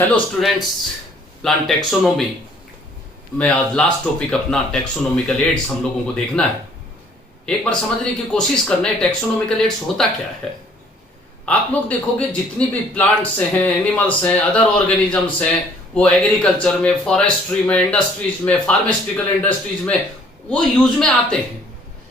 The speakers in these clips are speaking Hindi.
हेलो स्टूडेंट्स, प्लांट टेक्सोनोमी में आज लास्ट टॉपिक अपना टेक्सोनोमिकल एड्स हम लोगों को देखना है। एक बार समझने की कोशिश करना है टेक्सोनोमिकल एड्स होता क्या है। आप लोग देखोगे जितनी भी प्लांट्स हैं, एनिमल्स हैं, अदर ऑर्गेनिजम्स हैं, वो एग्रीकल्चर में, फॉरेस्ट्री में, इंडस्ट्रीज में, फार्मास्यूटिकल इंडस्ट्रीज में वो यूज में आते हैं।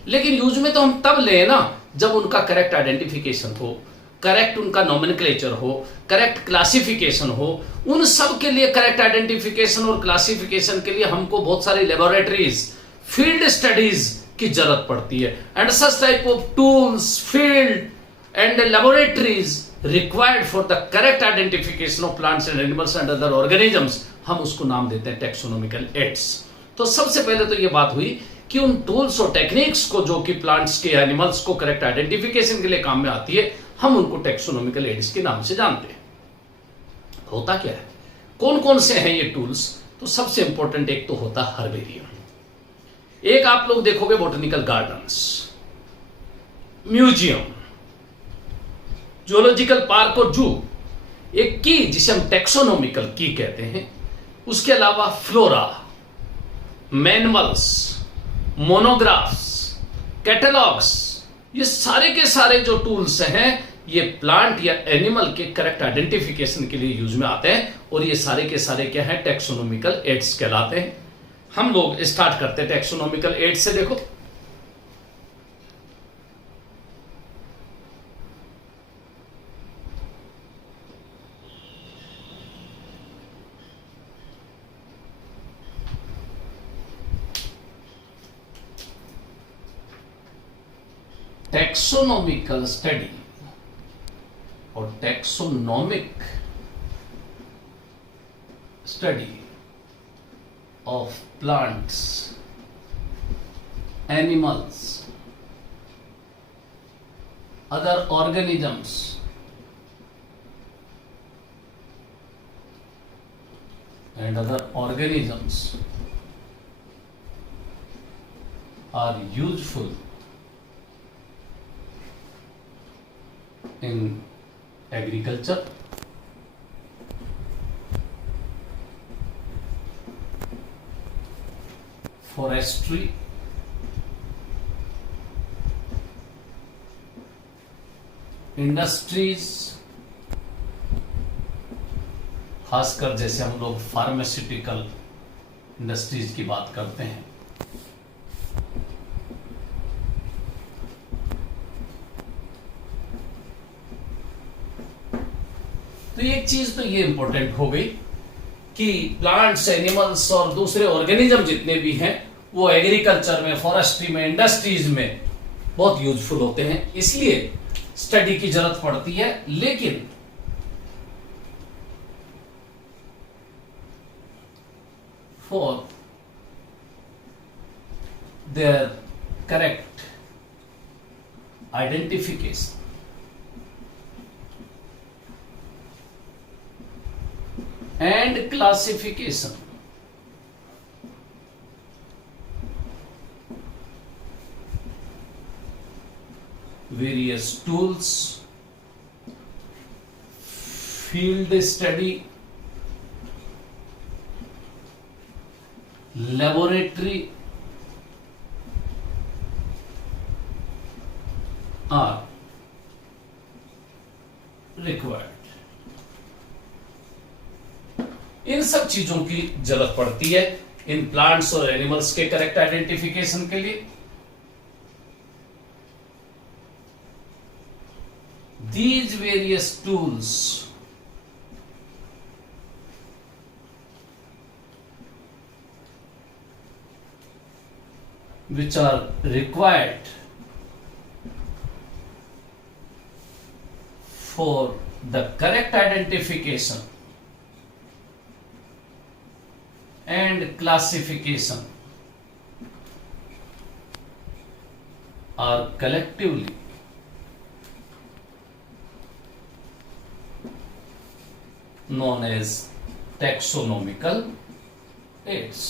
लेकिन यूज में तो हम तब लें ना जब उनका करेक्ट आइडेंटिफिकेशन हो, करेक्ट उनका नॉमेनक्लेचर हो, करेक्ट क्लासिफिकेशन हो। उन सब के लिए करेक्ट आइडेंटिफिकेशन और क्लासिफिकेशन के लिए हमको बहुत सारी लेबोरेटरीज, फील्ड स्टडीज की जरूरत पड़ती है। And such type of tools, field and laboratories required for the correct identification of plants and animals and other organisms, हम उसको नाम देते हैं टेक्सोनोमिकल एड्स। तो सबसे पहले तो यह बात हुई कि उन टूल्स और टेक्निक्स को जो कि प्लांट्स के, एनिमल्स को करेक्ट आइडेंटिफिकेशन के लिए काम में आती है, हम उनको टेक्सोनोमिकल एड्स के नाम से जानते हैं। होता क्या है, कौन कौन से हैं ये टूल्स? तो सबसे इंपॉर्टेंट एक तो होता है हर्बेरियम। एक आप लोग देखोगे botanical gardens, museum, zoological park और जू, एक की जिसे हम टेक्सोनोमिकल की कहते हैं। उसके अलावा फ्लोरा, मैनुअल्स, मोनोग्राफ्स, कैटलॉग्स, ये सारे के सारे जो टूल्स हैं ये प्लांट या एनिमल के करेक्ट आइडेंटिफिकेशन के लिए यूज में आते हैं। और ये सारे के सारे क्या है, टेक्सोनोमिकल एड्स कहलाते हैं। हम लोग स्टार्ट करते हैं टेक्सोनोमिकल एड्स से। देखो टेक्सोनोमिकल स्टडी और taxonomic study of plants, animals, other organisms and other organisms are useful in agriculture, forestry, industries, खासकर जैसे हम लोग फार्मास्यूटिकल इंडस्ट्रीज की बात करते हैं। तो एक चीज तो ये इंपॉर्टेंट हो गई कि प्लांट्स, एनिमल्स और दूसरे ऑर्गेनिज्म जितने भी हैं वो एग्रीकल्चर में, फॉरेस्ट्री में, इंडस्ट्रीज में बहुत यूजफुल होते हैं, इसलिए स्टडी की जरूरत पड़ती है। लेकिन for their correct identification and classification, various tools, field study, laboratory are required। इन सब चीजों की जरूरत पड़ती है इन प्लांट्स और एनिमल्स के करेक्ट आइडेंटिफिकेशन के लिए। These various tools which are required for the correct identification and classification are collectively known as taxonomical aids।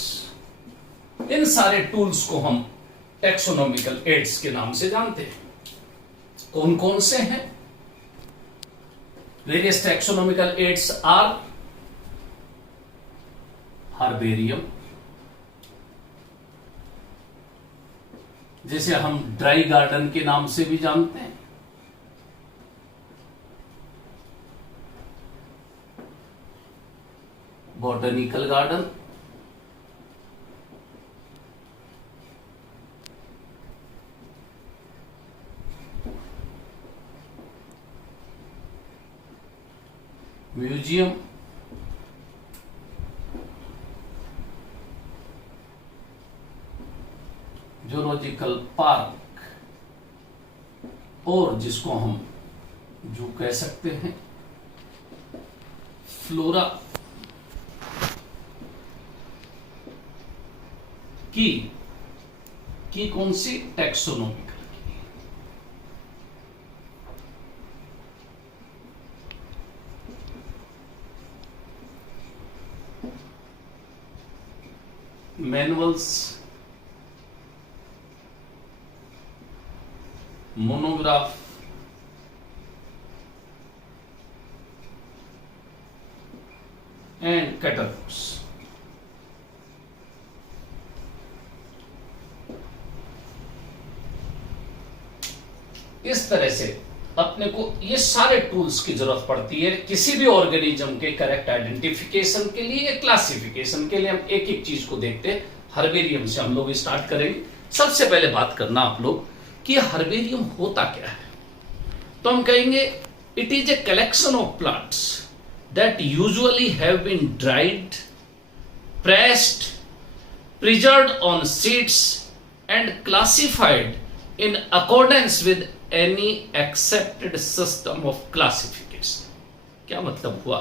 इन सारे टूल्स को हम टैक्सोनॉमिकल एड्स के नाम से जानते हैं। कौन कौन से हैं? Various taxonomical aids are herbarium, जिसे हम ड्राई गार्डन के नाम से भी जानते हैं। Botanical garden, museum, zoological park, और जिसको हम जू कह सकते हैं, फ्लोरा की कौन सी टैक्सोनॉमिकल की, मैनुअल्स, मोनोग्राफ, एंड कैटलॉग्स। इस तरह से अपने को ये सारे टूल्स की जरूरत पड़ती है किसी भी ऑर्गेनिज्म के करेक्ट आइडेंटिफिकेशन के लिए, क्लासिफिकेशन के लिए। हम एक एक चीज को देखते हैं। हर्बेरियम से हम लोग स्टार्ट करेंगे। सबसे पहले बात करना आप लोग कि हर्बेरियम होता क्या है। तो हम कहेंगे it is a collection of plants that usually have been dried, pressed, preserved on seeds and classified in accordance with any accepted system of classification। क्या मतलब हुआ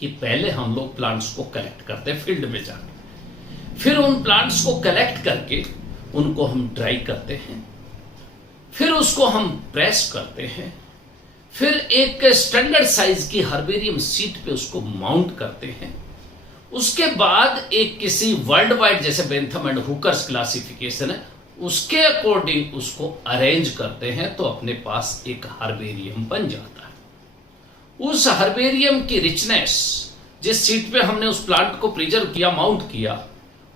कि पहले हम लोग प्लांट्स को कलेक्ट करते हैं फील्ड में जाके, फिर उन प्लांट्स को कलेक्ट करके उनको हम ड्राई करते हैं, फिर उसको हम प्रेस करते हैं, फिर एक स्टैंडर्ड साइज की हर्बेरियम सीट पे उसको माउंट करते हैं। उसके बाद एक किसी वर्ल्ड वाइड जैसे बेंथम एंड हुकर्स क्लासिफिकेशन है, उसके अकॉर्डिंग उसको अरेंज करते हैं तो अपने पास एक हर्बेरियम बन जाता है। उस हर्बेरियम की रिचनेस, जिस सीट पे हमने उस प्लांट को प्रिजर्व किया, माउंट किया,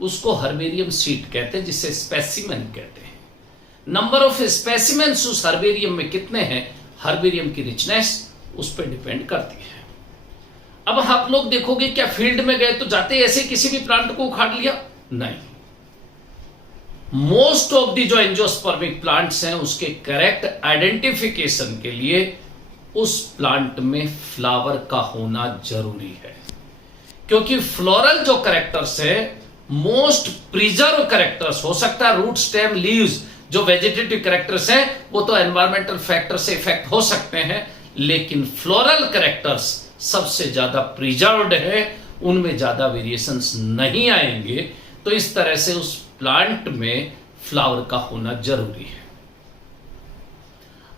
उसको हर्बेरियम सीट कहते हैं, जिसे स्पेसिमेन कहते हैं। नंबर ऑफ स्पेसिमेन्स उस हर्बेरियम में कितने हैं, हर्बेरियम की रिचनेस उस पर डिपेंड करती है। अब आप लोग देखोगे क्या फील्ड में गए तो जाते ऐसे किसी भी प्लांट को उखाड़ लिया? नहीं। मोस्ट ऑफ दी जो एंजियोस्पर्मिक प्लांट्स हैं उसके करेक्ट आइडेंटिफिकेशन के लिए उस प्लांट में फ्लावर का होना जरूरी है, क्योंकि फ्लोरल जो कैरेक्टर्स है मोस्ट प्रिजर्व कैरेक्टर्स हो सकता है, रूट, स्टेम, लीव्स जो वेजिटेटिव कैरेक्टर्स हैं वो तो एनवायरमेंटल फैक्टर से इफेक्ट हो सकते हैं, लेकिन फ्लोरल कैरेक्टर्स सबसे ज्यादा प्रिजर्व्ड है, उनमें ज्यादा वेरिएशंस नहीं आएंगे। तो इस तरह से उस प्लांट में फ्लावर का होना जरूरी है।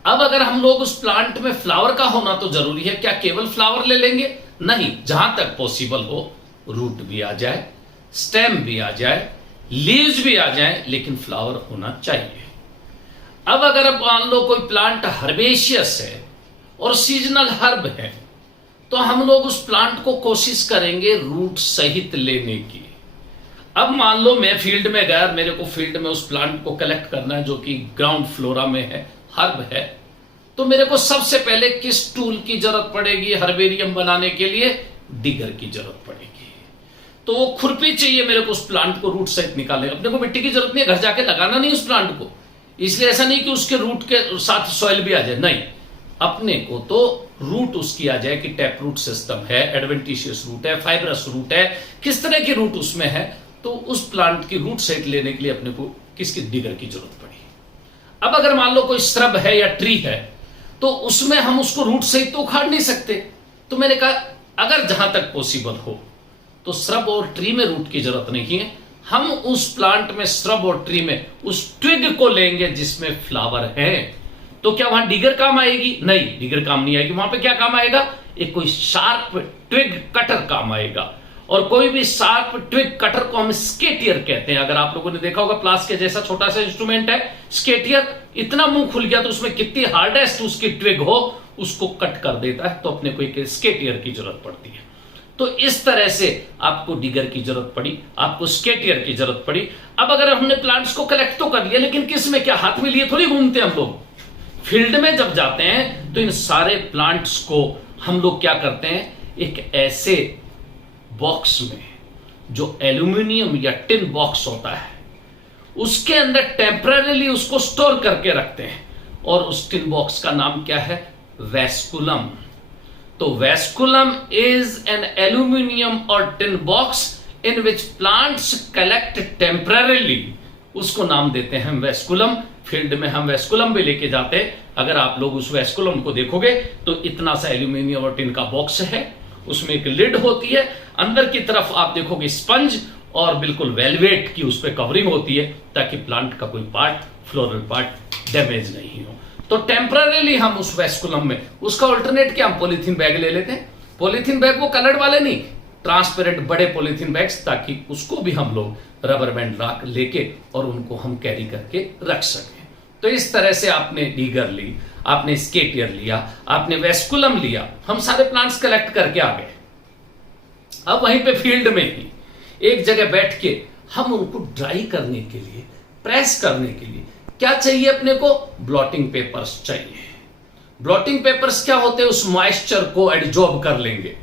अब अगर हम लोग उस प्लांट में फ्लावर का होना तो जरूरी है, क्या केवल फ्लावर ले लेंगे? नहीं, जहां तक पॉसिबल हो रूट भी आ जाए, स्टेम भी आ जाए, लीव्स भी आ जाए, लेकिन फ्लावर होना चाहिए। अब अगर मान लो कोई प्लांट हर्बेशियस है और सीजनल हर्ब है, तो हम लोग उस प्लांट को कोशिश करेंगे रूट सहित लेने की। अब मान लो मैं फील्ड में गया, मेरे को फील्ड में उस प्लांट को कलेक्ट करना है जो कि ग्राउंड फ्लोरा में है, हर्ब है, तो मेरे को सबसे पहले किस टूल की जरूरत पड़ेगी हर्बेरियम बनाने के लिए? डिगर की जरूरत पड़ेगी। तो वो खुरपी चाहिए मेरे को उस प्लांट को रूट सहित निकालने। अपने को मिट्टी की जरूरत नहीं है, घर जाके लगाना नहीं उस प्लांट को, इसलिए ऐसा नहीं कि उसके रूट के साथ सॉइल भी आ जाए, नहीं, अपने को तो रूट उसकी आ जाए कि टैप रूट सिस्टम है, एडवेंटिशियस रूट है, फाइब्रस रूट है, किस तरह की रूट उसमें है। तो उस प्लांट की रूट सेट लेने के लिए अपने को किसकी? डिगर की जरूरत पड़ी। अब अगर मान लो कोई श्रब है या ट्री है, तो उसमें हम उसको रूट सहित तो उखाड़ नहीं सकते। तो मैंने कहा अगर जहां तक पॉसिबल हो तो श्रब और ट्री में रूट की जरूरत नहीं है, हम उस प्लांट में, श्रब और ट्री में उस ट्विग को लेंगे जिसमें फ्लावर है। तो क्या वहां डिगर काम आएगी? नहीं, डिगर काम नहीं आएगी। वहां पे क्या काम आएगा? एक कोई शार्प ट्विग कटर काम आएगा। और कोई भी शार्प ट्विग कटर को हम स्केटियर कहते हैं। अगर आप लोगों ने देखा होगा, प्लास के जैसा छोटा सा इंस्ट्रूमेंट है स्केटियर, इतना मुंह खुल गया तो उसमें कितनी हार्डेस्ट उसकी ट्विग हो उसको कट कर देता है, तो अपने को एक स्केटियर की जरूरत पड़ती है। तो इस तरह से आपको डिगर की जरूरत पड़ी, आपको स्केटियर की जरूरत पड़ी। अब अगर हमने प्लांट्स को कलेक्ट तो कर लिया, लेकिन किस में, क्या हाथ में लिए थोड़ी घूमते हम लोग। फील्ड में जब जाते हैं तो इन सारे प्लांट्स को हम लोग क्या करते हैं, एक ऐसे बॉक्स में जो एल्यूमिनियम या टिन बॉक्स होता है उसके अंदर टेम्पररीली उसको स्टोर करके रखते हैं, और उस टिन बॉक्स का नाम क्या है, वैस्कुलम। तो वैस्कुलम इज एन एल्यूमिनियम और tin box in which plants collect temporarily, उसको नाम देते हैं वैस्कुलम। फील्ड में हम वैस्कुलम भी लेके जाते हैं। अगर आप लोग उस वैस्कुलम को देखोगे तो इतना सा एल्यूमिनियम और टिन का बॉक्स है, उसमें एक लिड होती है, अंदर की तरफ आप देखोगे स्पंज और बिल्कुल वेलवेट की उस पर कवरिंग होती है, ताकि प्लांट का कोई पार्ट, फ्लोरल पार्ट डैमेज नहीं हो। तो टेम्पररीली हम उस वैस्कुलम में, उसका अल्टरनेट क्या, हम पॉलीथीन बैग ले लेते हैं। पॉलीथीन बैग वो कलर्ड वाले नहीं, ट्रांसपेरेंट बड़े पॉलीथीन बैग्स, ताकि उसको भी हम लोग रबर बैंड रख लेके और उनको हम कैरी करके रख सकें। तो इस तरह से आपने डीगर ली, आपने स्केटियर लिया, आपने वैस्कुलम लिया, हम सारे प्लांट्स कलेक्ट करके आ गए। अब वहीं पे फील्ड में ही एक जगह बैठ के हम उनको ड्राई करने के लिए, प्रेस करने के लिए क्या चाहिए अपने को, ब्लॉटिंग पेपर्स चाहिए। ब्लॉटिंग पेपर्स क्या होते हैं, उस मॉइस्चर को एब्जॉर्ब कर लेंगे,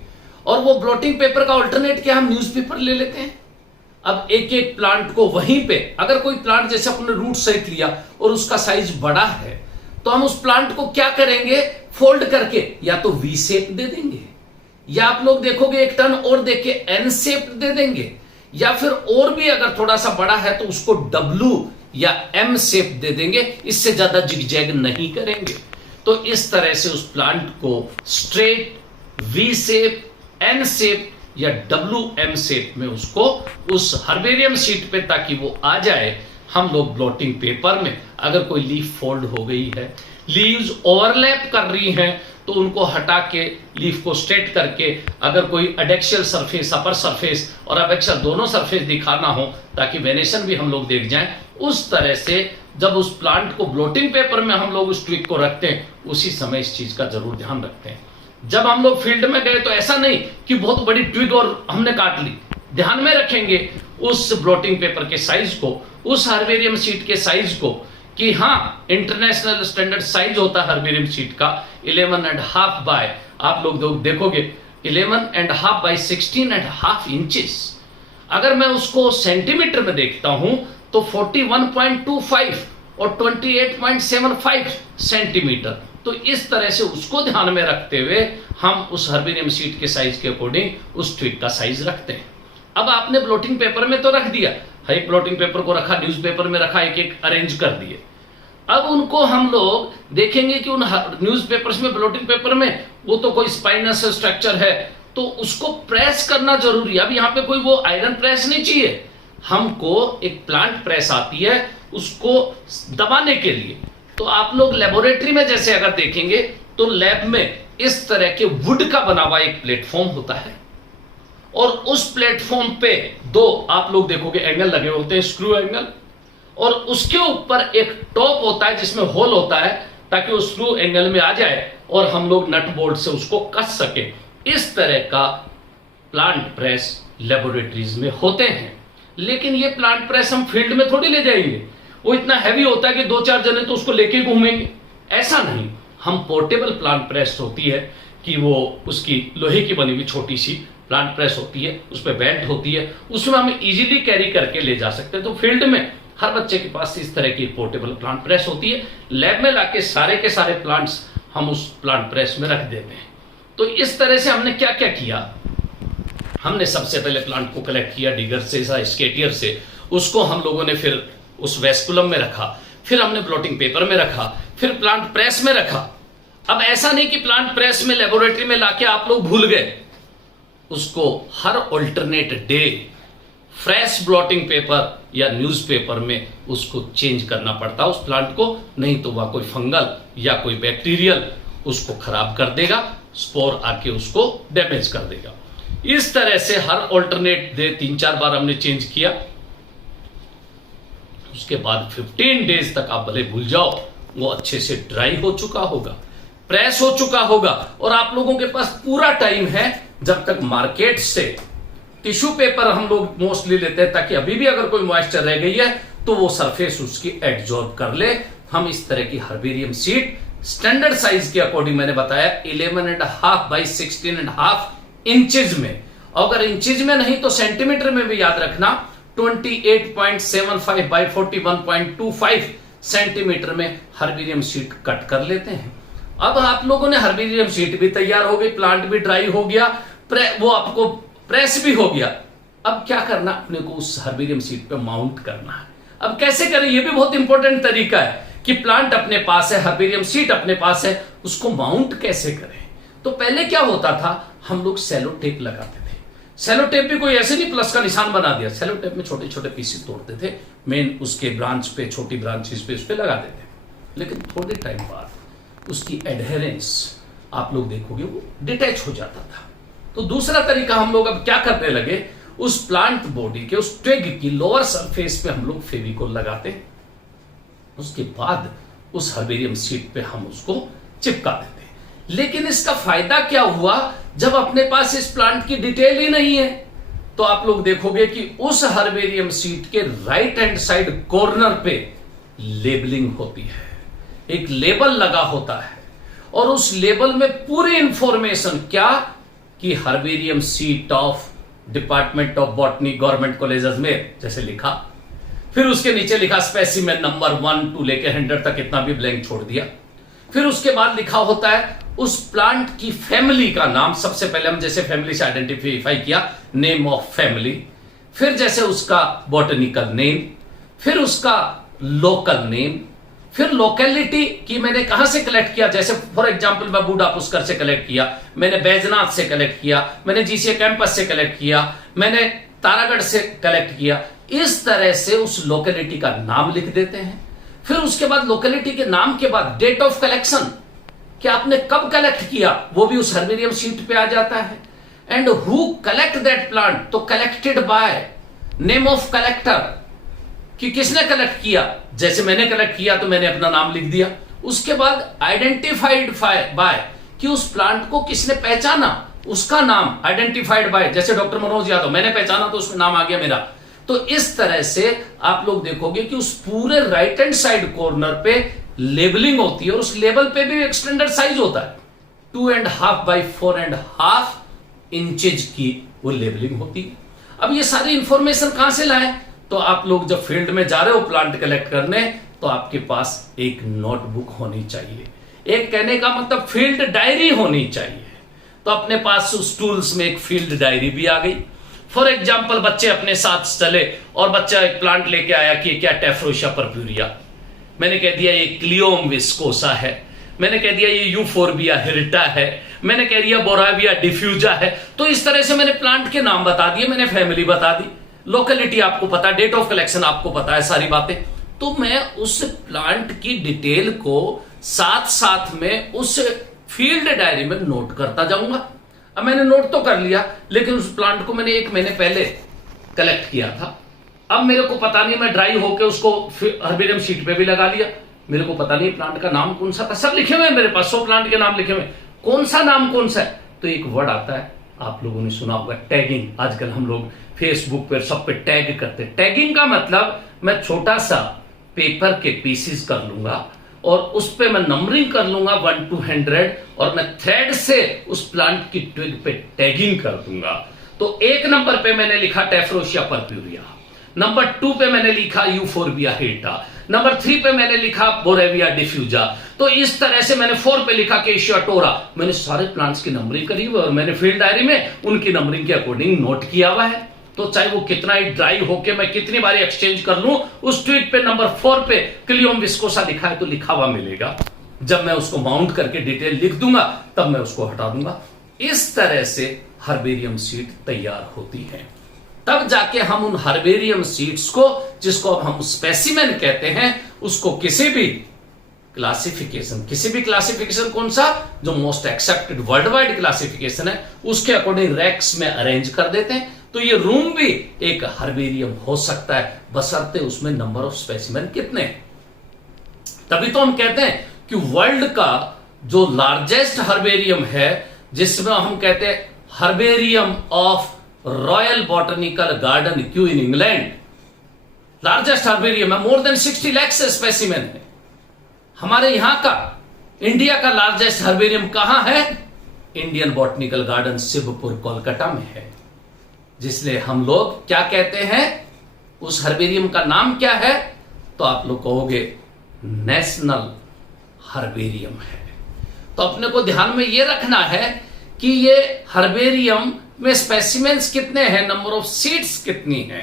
और वो ब्लॉटिंग पेपर का अल्टरनेट क्या, हम न्यूज़पेपर ले लेते हैं। अब एक एक प्लांट को वहीं पे, अगर कोई प्लांट जैसे अपने रूट सहित लिया और उसका साइज बड़ा है, तो हम उस प्लांट को क्या करेंगे, फोल्ड करके या तो वी शेप दे देंगे, या आप लोग देखोगे एक टर्न और देके एन शेप दे देंगे, या फिर और भी अगर थोड़ा सा बड़ा है तो उसको डब्ल्यू या एम शेप दे देंगे, इससे ज्यादा जिगजैग नहीं करेंगे। तो इस तरह से उस प्लांट को straight, V shape, N shape या डब्ल्यू एम शेप में उसको उस हर्बेरियम शीट पे, ताकि वो आ जाए, हम लोग ब्लॉटिंग पेपर में अगर कोई लीफ फोल्ड हो गई है, लीव्स ओवरलैप कर रही हैं, तो उनको हटा के लीफ को स्ट्रेट करके, अगर कोई एडेक्शियल सरफेस, अपर सरफेस और अबेक्शियल दोनों सरफेस दिखाना हो, ताकि वेनेशन भी हम लोग देख जाएं, उस तरह से जब उस प्लांट को ब्लॉटिंग पेपर में हम लोग उस ट्विक को रखते हैं, उसी समय इस चीज का जरूर ध्यान रखते हैं। जब हम लोग फील्ड में गए तो ऐसा नहीं कि बहुत बड़ी ट्विग और हमने काट ली, ध्यान में रखेंगे उस ब्लॉटिंग पेपर के साइज को, उस हर्बेरियम शीट के साइज को, कि हाँ इंटरनेशनल स्टैंडर्ड साइज होता है हर्बेरियम शीट का 11.5 बाय, आप लोग देखोगे 11.5 बाय 16.5 इंचेस। अगर मैं उसको सेंटीमीटर में देखता हूं तो 41.25 और 28.75 सेंटीमीटर। तो इस तरह से उसको ध्यान में रखते हुए हम उस हर्बेरियम शीट के साइज के अकॉर्डिंग उस ट्विग का साइज रखते हैं। अब आपने ब्लॉटिंग पेपर में तो रख दिया, एक ब्लॉटिंग पेपर को रखा, न्यूज़पेपर में रखा, एक एक अरेंज कर दिए। अब उनको हम लोग देखेंगे कि उन न्यूज़पेपर्स में, ब्लॉटिंग पेपर में वो तो कोई स्पाइनस स्ट्रक्चर है, तो उसको प्रेस करना जरूरी है। अब यहाँ पे कोई वो आयरन प्रेस नहीं चाहिए, हमको एक प्लांट प्रेस आती है उसको दबाने के लिए। तो आप लोग लेबोरेटरी में जैसे अगर देखेंगे तो लैब में इस तरह के वुड का बना हुआ एक प्लेटफॉर्म होता है, और उस प्लेटफॉर्म पे दो आप लोग देखोगे एंगल लगे होते हैं, स्क्रू एंगल, और उसके ऊपर एक टॉप होता है जिसमें होल होता है, ताकि वो स्क्रू एंगल में आ जाए और हम लोग नट बोल्ट से उसको कस सके। इस तरह का प्लांट प्रेस लेबोरेटरीज में होते हैं। लेकिन ये प्लांट प्रेस हम फील्ड में थोड़ी ले जाएंगे, वो इतना हैवी होता है कि 2-4 जने तो उसको लेके घूमेंगे, ऐसा नहीं। हम पोर्टेबल प्लांट प्रेस होती है कि वो उसकी लोहे की बनी हुई छोटी सी प्लांट प्रेस होती है, उस पर बेल्ट होती है, उसमें हम इजीली कैरी करके ले जा सकते हैं। तो फील्ड में हर बच्चे के पास इस तरह की पोर्टेबल प्लांट प्रेस होती है। लैब में लाके सारे के सारे प्लांट्स हम उस प्लांट प्रेस में रख देते हैं। तो इस तरह से हमने क्या क्या किया, हमने सबसे पहले प्लांट को कलेक्ट किया डिगर से, स्केटियर से, उसको हम लोगों ने फिर उस वैस्कुलम में रखा, फिर हमने ब्लॉटिंग पेपर में रखा, फिर प्लांट प्रेस में रखा। अब ऐसा नहीं कि प्लांट प्रेस में लेबोरेटरी में लाके आप लोग भूल गए, उसको हर alternate day fresh blotting paper या न्यूज़पेपर में उसको चेंज करना पड़ता है उस प्लांट को, नहीं तो वह कोई फंगल या कोई बैक्टीरियल उसको खराब कर देगा, स्पोर आके उसको डैमेज कर देगा। इस तरह से हर ऑल्टरनेट डे 3-4 बार हमने चेंज किया। उसके बाद 15 डेज तक आप भले भूल जाओ, वो अच्छे से ड्राई हो चुका होगा, प्रेस हो चुका होगा, और आप लोगों के पास पूरा टाइम है जब तक मार्केट से टिश्यू पेपर हम लोग मोस्टली लेते हैं, ताकि अभी भी अगर कोई मॉइस्चर रह गई है तो वो सरफेस उसकी एब्जॉर्ब कर ले। हम इस तरह की हर्बेरियम शीट स्टैंडर्ड साइज के अकॉर्डिंग मैंने बताया 11.5 बाई 16.5 इंचेज में, अगर इंचेज में नहीं तो सेंटीमीटर में भी याद रखना 28.75 बाई 41.25 सेंटीमीटर में हर्बेरियम शीट कट कर लेते हैं। अब आप लोगों ने हर्बेरियम शीट भी तैयार हो गई, प्लांट भी ड्राई हो गया, वो आपको प्रेस भी हो गया। अब क्या करना, अपने को उस हर्बेरियम शीट पे माउंट करना है। अब कैसे करें, ये भी बहुत इंपॉर्टेंट तरीका है कि प्लांट अपने पास है, हर्बेरियम शीट अपने पास है, उसको माउंट कैसे करें। तो पहले क्या होता था, हम लोग सेलो टेप लगाते थे। सेलो टेप भी कोई ऐसे नहीं प्लस का निशान बना दिया, सेलो टेप में छोटे छोटे पीसेस तोड़ते थे, मेन उसके ब्रांच पे, छोटी ब्रांचेस पे उस पे लगा देते थे। लेकिन थोड़े टाइम बाद उसकी एडहेरेंस आप लोग देखोगे वो डिटैच हो जाता था। तो दूसरा तरीका हम लोग अब क्या करने लगे, उस प्लांट बॉडी के उस ट्विग की लोअर सरफेस पे हम लोग फेविकोल लगाते, उसके बाद उस हर्बेरियम शीट पे हम उसको चिपका देते। लेकिन इसका फायदा क्या हुआ, जब अपने पास इस प्लांट की डिटेल ही नहीं है तो आप लोग देखोगे कि उस हर्बेरियम शीट के राइट हैंड साइड कॉर्नर पे लेबलिंग होती है, एक लेबल लगा होता है, और उस लेबल में पूरी इंफॉर्मेशन क्या कि herbarium sheet of department of botany government colleges में जैसे लिखा, फिर उसके नीचे लिखा स्पेसिमेन नंबर 1 to लेके 100 तक, इतना भी ब्लैंक छोड़ दिया। फिर उसके बाद लिखा होता है उस प्लांट की फैमिली का नाम, सबसे पहले हम जैसे फैमिली से आइडेंटिफाई किया, नेम ऑफ फैमिली, फिर जैसे उसका बॉटनिकल नेम, फिर उसका लोकल नेम, फिर लोकेलिटी की मैंने कहां से कलेक्ट किया, जैसे फॉर एग्जांपल मैं बूढ़ा पुष्कर से कलेक्ट किया, मैंने बैजनाथ से कलेक्ट किया, मैंने जीसीए कैंपस से कलेक्ट किया, मैंने तारागढ़ से कलेक्ट किया। इस तरह से उस लोकेलिटी का नाम लिख देते हैं। फिर उसके बाद लोकेलिटी के नाम के बाद डेट ऑफ कलेक्शन, कि आपने कब कलेक्ट किया, वो भी उस हर्बेरियम शीट पे आ जाता है। And who collect that plant, तो collected by, name of collector, कि किसने कलेक्ट किया, जैसे मैंने कलेक्ट किया तो मैंने अपना नाम लिख दिया। उसके बाद आइडेंटिफाइड बाय, कि उस प्लांट को किसने पहचाना, उसका नाम आइडेंटिफाइड बाय, जैसे डॉक्टर मनोज यादव, मैंने पहचाना तो उसमें नाम आ गया मेरा। तो इस तरह से आप लोग देखोगे कि उस पूरे राइट हैंड साइड कॉर्नर पे लेबलिंग होती है, और उस लेबल पे भी एक स्टैंडर्ड साइज होता है, 2.5 बाई 4.5 इंचेज की वो लेबलिंग होती है। अब ये सारी इंफॉर्मेशन कहां से लाए, तो आप लोग जब फील्ड में जा रहे हो प्लांट कलेक्ट करने, तो आपके पास एक नोटबुक होनी चाहिए, एक कहने का मतलब फील्ड डायरी होनी चाहिए। तो अपने पास उस टूल्स में एक फील्ड डायरी भी आ गई। फॉर एग्जाम्पल बच्चे अपने साथ चले और बच्चा एक प्लांट लेके आया कि क्या टेफ्रोशिया पर्प्यूरिया, मैंने कह दिया ये क्लियोम विस्कोसा है, मैंने कह दिया ये यूफोर्बिया हिर्टा है, मैंने कह दिया बोराविया डिफ्यूजा है। तो इस तरह से मैंने प्लांट के नाम बता दिए, मैंने फैमिली बता दी, लोकेलिटी आपको पता, डेट ऑफ कलेक्शन आपको पता है, सारी बातें। तो मैं उस प्लांट की डिटेल को साथ साथ में उस फील्ड डायरी में नोट करता जाऊंगा। अब मैंने नोट तो कर लिया, लेकिन उस प्लांट को मैंने 1 महीने पहले कलेक्ट किया था। अब मेरे को पता नहीं, मैं ड्राई होकर उसको हर्बेरियम शीट पे भी लगा लिया, मेरे को पता नहीं प्लांट का नाम कौन सा था, सब लिखे हुए हैं मेरे पास, 100 प्लांट के नाम लिखे हुए, कौन सा नाम कौन सा है। तो एक वर्ड आता है, आप लोगों ने सुना होगा, टैगिंग। आजकल हम लोग फेसबुक पर सब पे टैग करते हैं। टैगिंग का मतलब मैं छोटा सा पेपर के पीसेस कर लूंगा और उस पे मैं नंबरिंग कर लूंगा 1 to 100, और मैं थ्रेड से उस प्लांट की ट्विग पे टैगिंग कर दूंगा। तो 1 नंबर पे मैंने लिखा टेफ्रोशिया पर्प्यूरिया, नंबर 2 पे मैंने लिखा यूफोर्बिया हिर्टा, नंबर 3 पे मैंने लिखा बोरेविया डिफ्यूजा। तो इस तरह से मैंने 4 पे लिखा केशिया टोरा। मैंने सारे प्लांट्स की नंबरिंग करी हुई और मैंने फील्ड डायरी में उनकी नंबरिंग के अकॉर्डिंग नोट किया हुआ है। तो चाहे वो कितना ही ड्राई होके मैं कितनी बार एक्सचेंज कर लूं, उस ट्वीट पे नंबर 4 पे क्लियोम विस्कोसा लिखा है तो लिखा हुआ मिलेगा। जब मैं उसको माउंट करके डिटेल लिख दूंगा तब मैं उसको हटा दूंगा। इस तरह से हर्बेरियम शीट तैयार होती है। तब जाके हम उन हर्बेरियम शीट्स को, जिसको अब हम स्पेसिमेन कहते हैं, उसको किसी भी क्लासिफिकेशन कौन सा, जो most accepted world wide classification है, उसके अकॉर्डिंग रैक्स में अरेंज कर देते हैं। तो ये रूम भी एक हर्बेरियम हो सकता है, बशर्ते उसमें नंबर ऑफ स्पेसिमेन कितने। तभी तो हम कहते हैं कि वर्ल्ड का जो लार्जेस्ट हर्बेरियम है, जिसमें हम कहते हैं herbarium of royal botanical garden Q in England. Largest herbarium है, मोर देन 60 लाख स्पेसिमेन है। हमारे यहां का इंडिया का लार्जेस्ट हर्बेरियम कहां है? Indian botanical garden Shivpur Kolkata में है। जिसलिए हम लोग क्या कहते हैं, उस हर्बेरियम का नाम क्या है? तो आप लोग कहोगे नेशनल हर्बेरियम है। तो अपने को ध्यान में यह रखना है कि ये हर्बेरियम में स्पेसिमेंस कितने हैं, नंबर ऑफ सीट्स कितनी है,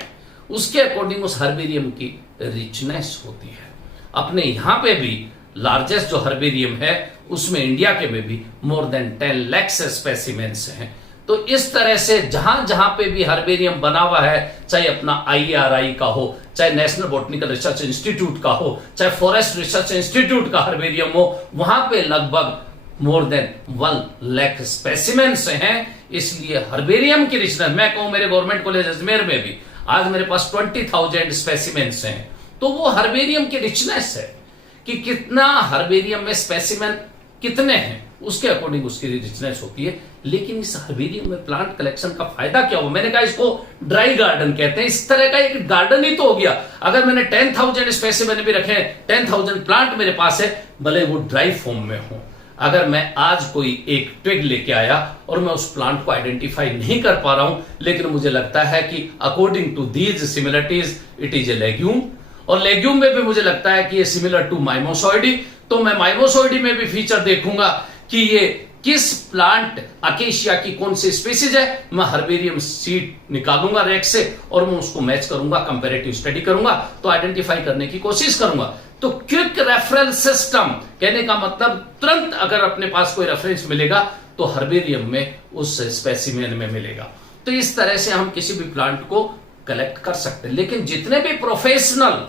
उसके अकॉर्डिंग उस हर्बेरियम की रिचनेस होती है। अपने यहां पे भी लार्जेस्ट जो हर्बेरियम है उसमें इंडिया के में भी मोर देन 10 लाख स्पेसिमेंस हैं। तो इस तरह से जहां जहां पे भी हर्बेरियम बना हुआ है, चाहे अपना IRI का हो, चाहे नेशनल बॉटनिकल रिसर्च इंस्टीट्यूट का हो, चाहे फॉरेस्ट रिसर्च इंस्टीट्यूट का हर्बेरियम हो, वहां पे लगभग मोर देन 1 लाख स्पेसिमेंस हैं। इसलिए हर्बेरियम की रिचनेस, मैं कहूं मेरे गवर्नमेंट कॉलेज अजमेर में भी आज मेरे पास 20,000 स्पेसिमेंस हैं। तो वो हर्बेरियम की रिचनेस है कि कितना हर्बेरियम में स्पेसिमेन कितने हैं, उसके अकॉर्डिंग उसकी रिचनेस होती है। लेकिन इस हर्बेरियम में प्लांट कलेक्शन का फायदा क्या हो? मैंने कहा इसको ड्राई गार्डन कहते हैं। इस तरह का एक गार्डन ही तो हो गया। अगर मैंने 10,000 स्पेसिमेन भी रखे, 10,000 प्लांट मेरे पास है, भले वो ड्राई फॉर्म में हो, अगर मैं आज कोई एक ट्विग लेके आया और मैं उस प्लांट को आइडेंटिफाई नहीं कर पा रहा हूं, लेकिन मुझे लगता है कि according to these similarities it is a legume, और लेग्यूम में भी मुझे लगता है कि ये सिमिलर टू माइमोसॉइडी, तो मैं माइमोसॉइडी में भी फीचर देखूंगा कि ये किस प्लांट अकेशिया की कौन सी स्पीसीज है। मैं हर्बेरियम सीड निकालूंगा रैक से और मैं उसको मैच करूंगा, कंपैरेटिव स्टडी करूंगा, तो आइडेंटिफाई करने की कोशिश करूंगा। तो क्विक रेफरेंस सिस्टम कहने का मतलब तुरंत अगर अपने पास कोई रेफरेंस मिलेगा तो हर्बेरियम में उस स्पेसिमेन में मिलेगा। तो इस तरह से हम किसी भी प्लांट को कलेक्ट कर सकते हैं। लेकिन जितने भी प्रोफेशनल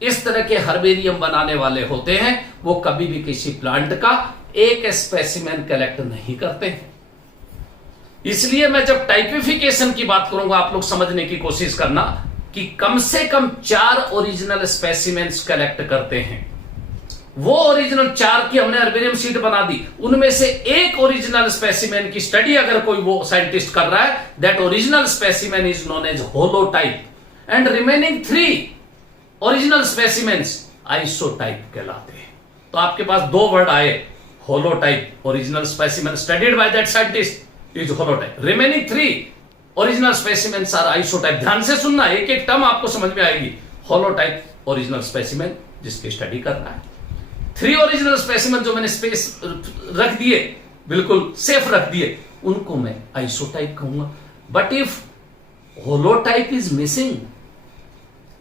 इस तरह के हर्बेरियम बनाने वाले होते हैं वो कभी भी किसी प्लांट का एक स्पेसिमेन कलेक्ट नहीं करते हैं। इसलिए मैं जब टाइपिफिकेशन की बात करूंगा, आप लोग समझने की कोशिश करना कि कम से कम 4 ओरिजिनल स्पेसिमेंस कलेक्ट करते हैं। वो ओरिजिनल 4 की हमने हर्बेरियम सीट बना दी, उनमें से एक ओरिजिनल स्पेसिमेन की स्टडी अगर कोई वो साइंटिस्ट कर रहा है, that original specimen is known as holotype, and remaining 3 original specimens isotype कहलाते हैं। तो आपके पास 2 वर्ड आए, holotype original specimen studied by that scientist is holotype, remaining 3 original specimens are isotype. ध्यान से सुनना, एक एक टर्म आपको समझ में आएगी। होलोटाइप ओरिजिनल स्पेसिमेन जिसकी स्टडी कर रहा है, 3 ओरिजिनल स्पेसिमेन जो मैंने स्पेस रख दिए, बिल्कुल सेफ रख दिए, उनको मैं आइसोटाइप कहूंगा। But if holotype is missing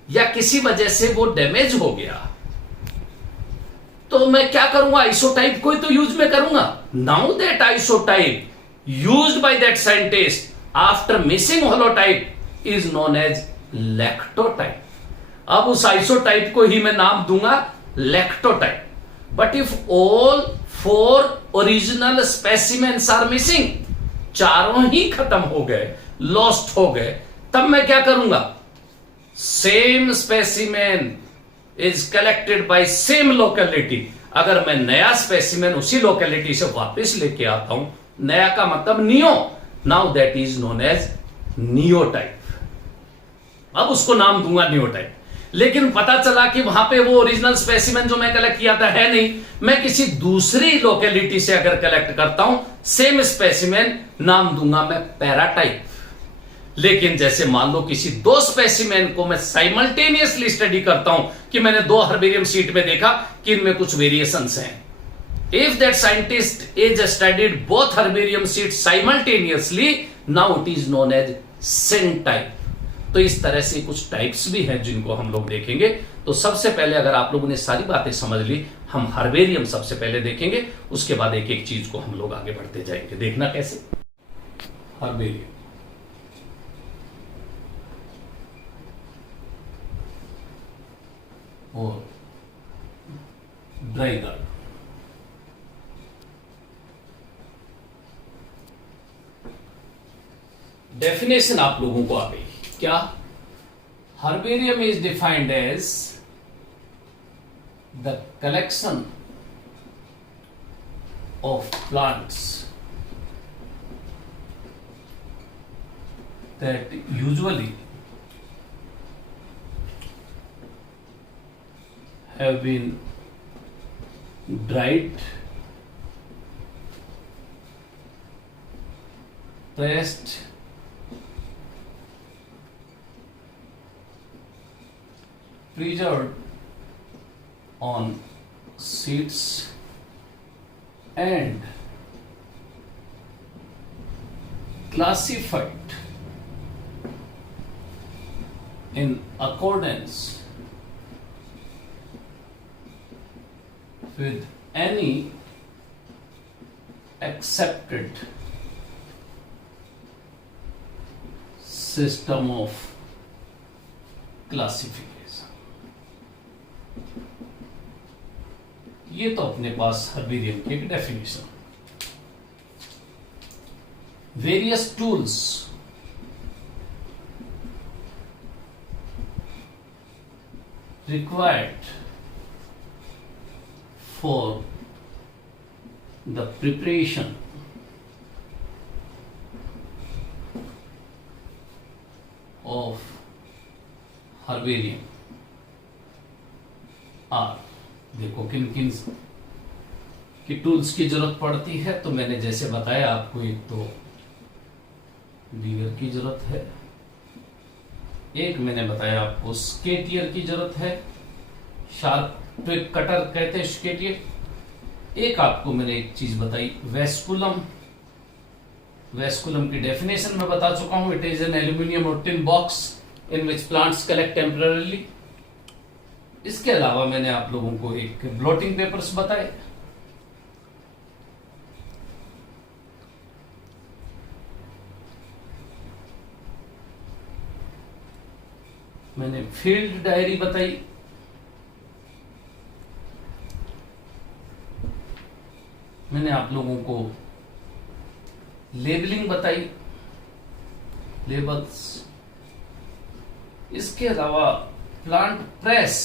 या किसी वजह से वो डैमेज हो गया तो मैं क्या करूंगा? आइसोटाइप को ही तो यूज में करूंगा। Now that isotype used by that scientist after missing holotype is known as lectotype. अब उस आइसोटाइप को ही मैं नाम दूंगा lectotype. But if all 4 original specimens are missing, चारों ही खत्म हो गए, लॉस्ट हो गए, तब मैं क्या करूंगा? Same specimen is collected by same locality. अगर मैं नया स्पेसिमेन उसी लोकेलिटी से वापस लेके आता हूं, नया का मतलब neo, now that is known as neotype. अब उसको नाम दूंगा नियोटाइप। लेकिन पता चला कि वहां पे वो ओरिजिनल स्पेसिमेन जो मैं कलेक्ट किया था है नहीं, मैं किसी दूसरी लोकेलिटी से अगर कलेक्ट करता हूं सेम स्पेसिमेन, नाम दूंगा मैं पैराटाइप। लेकिन जैसे मान लो किसी 2 स्पेसिमेन को मैं साइमल्टेनियसली स्टडी करता हूं कि मैंने 2 हर्बेरियम सीट में देखा कि इनमें कुछ वेरिएशंस हैं। If that scientist is studied both herbarium seeds simultaneously, now it is known as syntype. तो इस तरह से कुछ टाइप्स भी हैं जिनको हम लोग देखेंगे। तो सबसे पहले अगर आप लोगों ने सारी बातें समझ ली, हम हर्बेरियम सबसे पहले देखेंगे, उसके बाद एक एक चीज को हम लोग आगे बढ़ते जाएंगे। देखना कैसे? हर्बेरियम और ड्राई गार्डन। डेफिनेशन आप लोगों को आ गई क्या? Herbarium is defined as the collection of plants that usually have been dried, pressed, preserved on sheets and classified in accordance with any accepted system of classification. ये तो अपने पास हर्बेरियम की एक definition. Various tools required for the preparation of herbarium are, देखो किन किन की टूल्स की जरूरत पड़ती है. तो मैंने जैसे बताया आपको, एक तो लीवर की जरूरत है, एक मैंने बताया आपको स्केटियर की जरूरत है, शार्प ट्विग कटर कहते हैं स्केटियर. एक आपको मैंने एक चीज बताई वेस्कुलम. वेस्कुलम की डेफिनेशन में बता चुका हूं. इट इज एन एल्यूमिनियम और tin box in which plants collect temporarily. इसके अलावा मैंने आप लोगों को एक ब्लोटिंग पेपर्स बताए. मैंने फील्ड डायरी बताई. मैंने आप लोगों को लेबलिंग बताई, लेबल्स. इसके अलावा प्लांट प्रेस,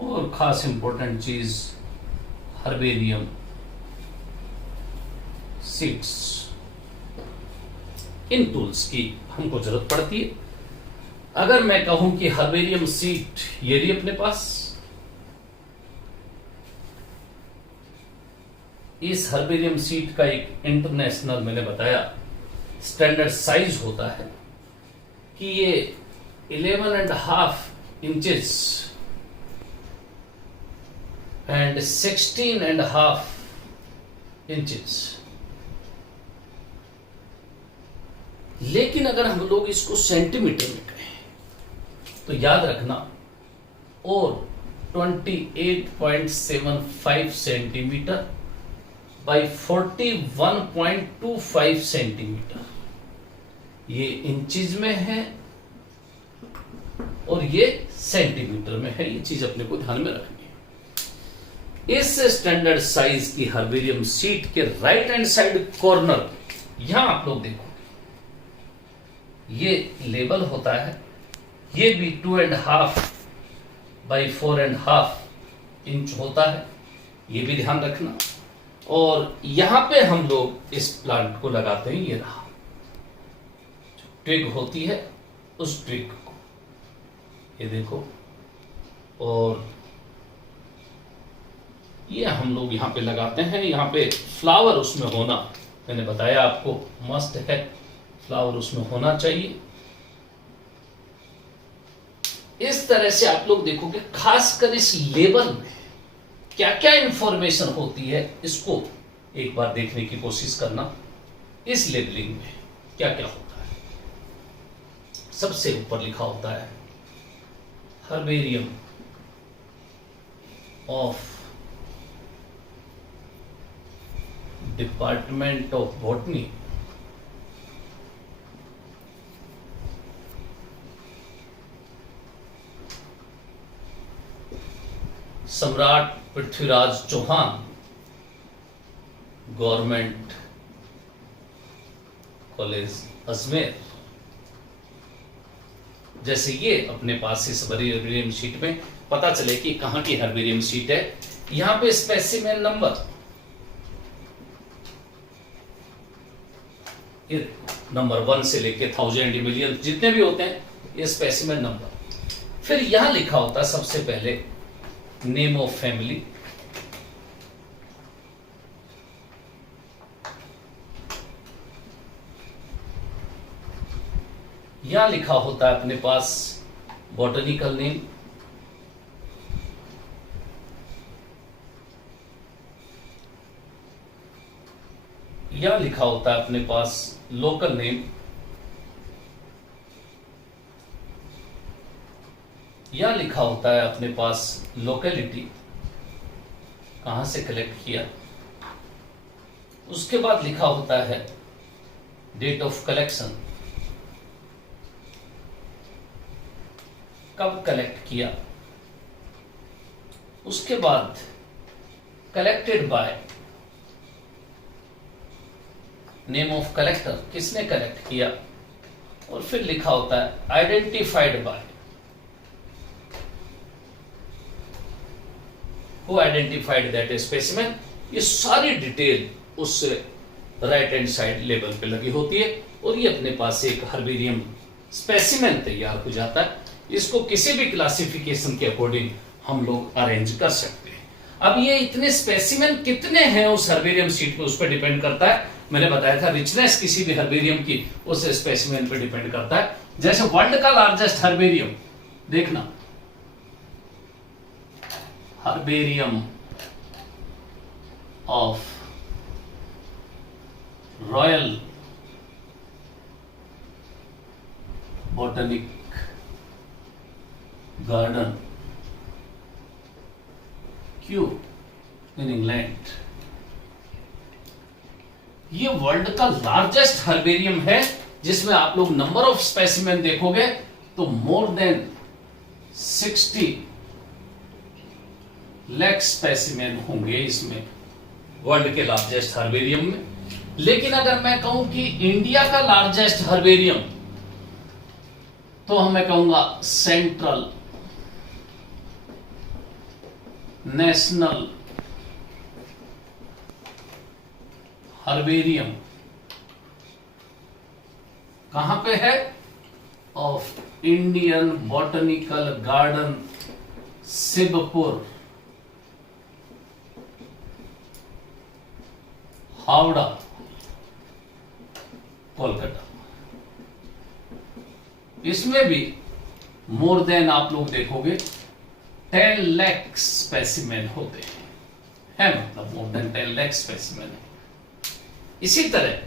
और खास इंपॉर्टेंट चीज हर्बेरियम सीड्स. इन टूल्स की हमको जरूरत पड़ती है. अगर मैं कहूं कि हर्बेरियम सीड ये रही अपने पास, इस हर्बेरियम सीड का एक इंटरनेशनल मैंने बताया स्टैंडर्ड साइज होता है कि ये 11.5 इंचेस एंड 16.5 इंचेस. लेकिन अगर हम लोग इसको सेंटीमीटर में कहें तो याद रखना, और 28.75 सेंटीमीटर बाई 41.25 सेंटीमीटर ये इंचेस में है और ये सेंटीमीटर में है. ये चीज अपने को ध्यान में रखनी है. इस स्टैंडर्ड साइज की हर्बेरियम सीट के राइट हैंड साइड कॉर्नर यहां आप लोग देखो, ये लेबल होता है. ये भी 2.5 बाई 4.5 इंच होता है. ये भी ध्यान रखना. और यहां पे हम लोग इस प्लांट को लगाते हैं. ये रहा ट्विग होती है, उस ट्विग को ये देखो, और ये हम लोग यहां पे लगाते हैं. यहां पे फ्लावर उसमें होना मैंने बताया आपको मस्ट है. फ्लावर उसमें होना चाहिए. इस तरह से आप लोग देखोगे खासकर इस लेबल में क्या क्या इंफॉर्मेशन होती है, इसको एक बार देखने की कोशिश करना. इस लेबलिंग में क्या क्या होता है. सबसे ऊपर लिखा होता है herbarium of department of botany, सम्राट पृथ्वीराज चौहान, गवर्नमेंट कॉलेज अजमेर. जैसे ये अपने पास इस हर्बेरियम शीट में पता चले कि कहां की हर्बेरियम शीट है. यहां पे स्पेसिमेन नंबर ये नंबर 1 से लेके 1000 मिलियन जितने भी होते हैं, ये स्पेसिमेन नंबर। फिर यहां लिखा होता है सबसे पहले नेम ऑफ फैमिली, यहां लिखा होता है अपने पास बॉटनिकल नेम, यहां लिखा होता है अपने पास लोकल नेम, यहां लिखा होता है अपने पास लोकेलिटी, कहां से कलेक्ट किया। उसके बाद लिखा होता है डेट ऑफ कलेक्शन, कब कलेक्ट किया। उसके बाद collected by, name of collector, किसने कलेक्ट किया। और फिर लिखा होता है identified by, who identified that specimen. ये सारी डिटेल उस राइट हैंड साइड लेबल पे लगी होती है और ये अपने पास एक हर्बेरियम स्पेसिमेन तैयार हो जाता है। इसको किसी भी क्लासिफिकेशन के अकॉर्डिंग हम लोग अरेंज कर सकते हैं। अब ये इतने स्पेसिमेन कितने हैं उस हर्बेरियम सीट पे, उस पर डिपेंड करता है। मैंने बताया था रिचनेस किसी भी हर्बेरियम की उस स्पेसिमेन पे डिपेंड करता है। जैसे वर्ल्ड का लार्जेस्ट हर्बेरियम देखना, herbarium of royal botanic garden Q in England, ये वर्ल्ड का लार्जेस्ट हर्बेरियम है जिसमें आप लोग नंबर ऑफ स्पेसिमेन देखोगे तो मोर देन 60 लाख स्पेसिमेन होंगे इसमें, वर्ल्ड के लार्जेस्ट हर्बेरियम में। लेकिन अगर मैं कहूं कि इंडिया का लार्जेस्ट हर्बेरियम, तो मैं कहूंगा सेंट्रल नेशनल हर्बेरियम, कहां पे है, of Indian botanical garden Shivpur, Howrah, Kolkata. इसमें भी मोर देन आप लोग देखोगे 10 लाख स्पेसिमेन होते हैं, मतलब मोर देन 10 लाख स्पेसिमेन है। इसी तरह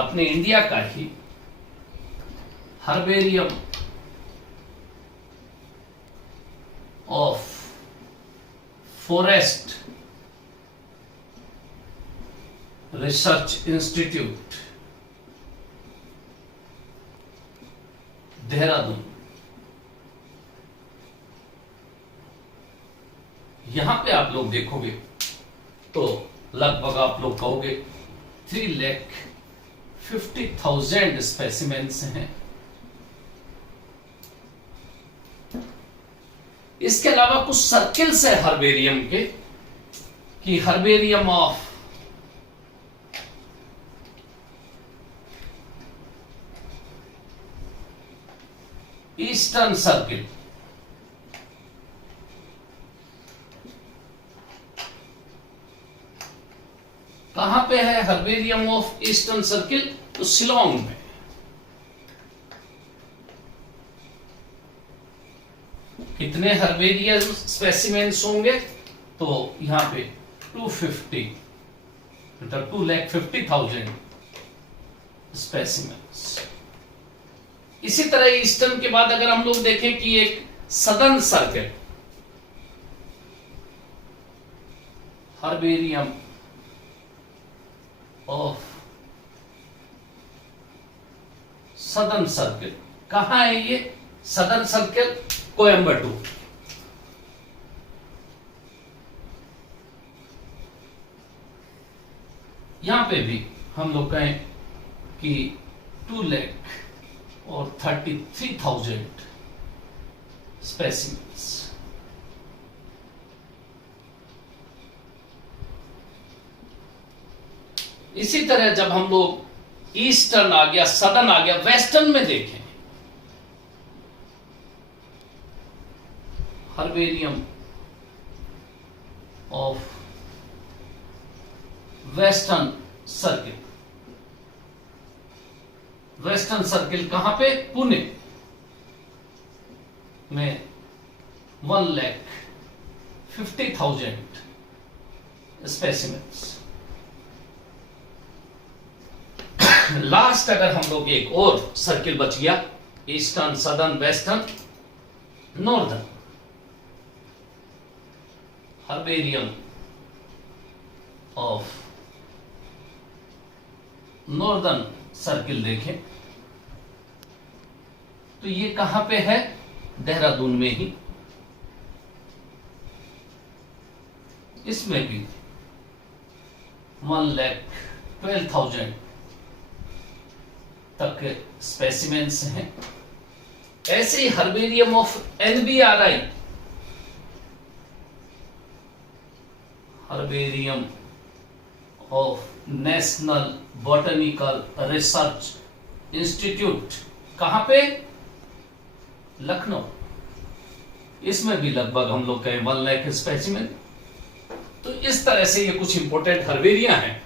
अपने इंडिया का ही herbarium of forest research institute Dehradun, यहां पे आप लोग देखोगे तो लगभग आप लोग कहोगे 3,50,000 स्पेसिमेंस हैं। इसके अलावा कुछ सर्किल्स है हर्बेरियम के, कि हर्बेरियम ऑफ ईस्टर्न सर्किल, कहां पे है हर्बेरियम ऑफ ईस्टर्न सर्किल, तो शिलोंग में। कितने हर्बेरियम स्पेसिमेंस होंगे, तो यहां पे 250 मतलब 2,50,000 स्पेसिमेंस। इसी तरह ईस्टर्न के बाद अगर हम लोग देखें कि एक southern circle, herbarium of southern circle, कहां है ये सदर्न सर्किल, कोयम्बटूर। यहां पे भी हम लोग कहें कि 2,33,000 स्पेसिमेंस। इसी तरह जब हम लोग ईस्टर्न आ गया, सदर्न आ गया, वेस्टर्न में देखें herbarium of western circle. Western circle कहां पे? पुणे में 1,50,000 स्पेसिमेंस। लास्ट अगर हम लोग एक और सर्किल बच गया, eastern, southern, western, northern, herbarium of northern circle देखें तो ये कहां पे है? देहरादून में ही। इसमें भी 1,12,000 तक स्पेसिमेंस हैं। ऐसे ही herbarium of NBRI, herbarium of national botanical research institute, कहां पे? लखनऊ। इसमें भी लगभग हम लोग कहें 1 लाख स्पेसिमेन। तो इस तरह से ये कुछ इंपॉर्टेंट हर्बेरिया हैं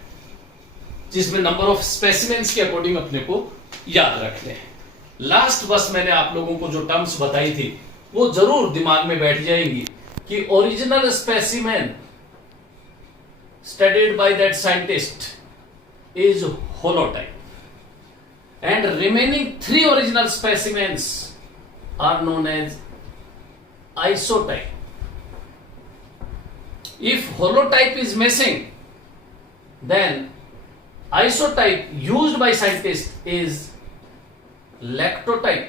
जिसमें नंबर ऑफ स्पेसिमेंस के अकॉर्डिंग अपने को याद रखने हैं। लास्ट बस मैंने आप लोगों को जो टर्म्स बताई थी वो जरूर दिमाग में बैठ जाएंगी कि original specimen studied by that scientist is holotype and remaining 3 original specimens are known as isotype. If holotype is missing, then isotype used by scientist is lactotype.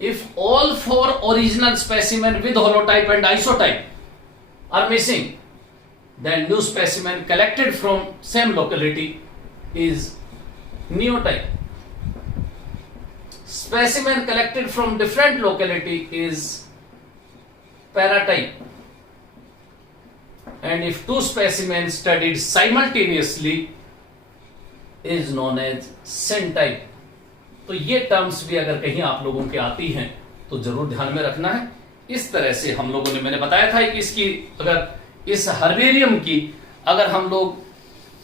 If all 4 original specimen with holotype and isotype are missing, then new specimen collected from same locality is neotype. Specimen collected from different locality is paratype. And if 2 specimens studied simultaneously is known as syntype. तो ये टर्म्स भी अगर कहीं आप लोगों के आती हैं तो जरूर ध्यान में रखना है। इस तरह से हम लोगों ने, मैंने बताया था कि इसकी अगर इस हर्बेरियम की अगर हम लोग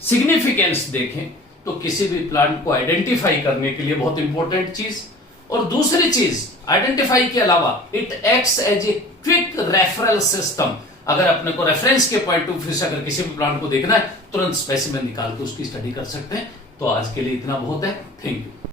सिग्निफिकेंस देखें तो किसी भी प्लांट को आइडेंटिफाई करने के लिए बहुत इंपॉर्टेंट चीज, और दूसरी चीज आइडेंटिफाई के अलावा it acts as a quick referral system. अगर अपने को रेफरेंस के पॉइंट ऑफ व्यू से अगर किसी भी प्लांट को देखना है तुरंत स्पेसिमेन निकाल के उसकी स्टडी कर सकते हैं। तो आज के लिए इतना बहुत है। Thank you.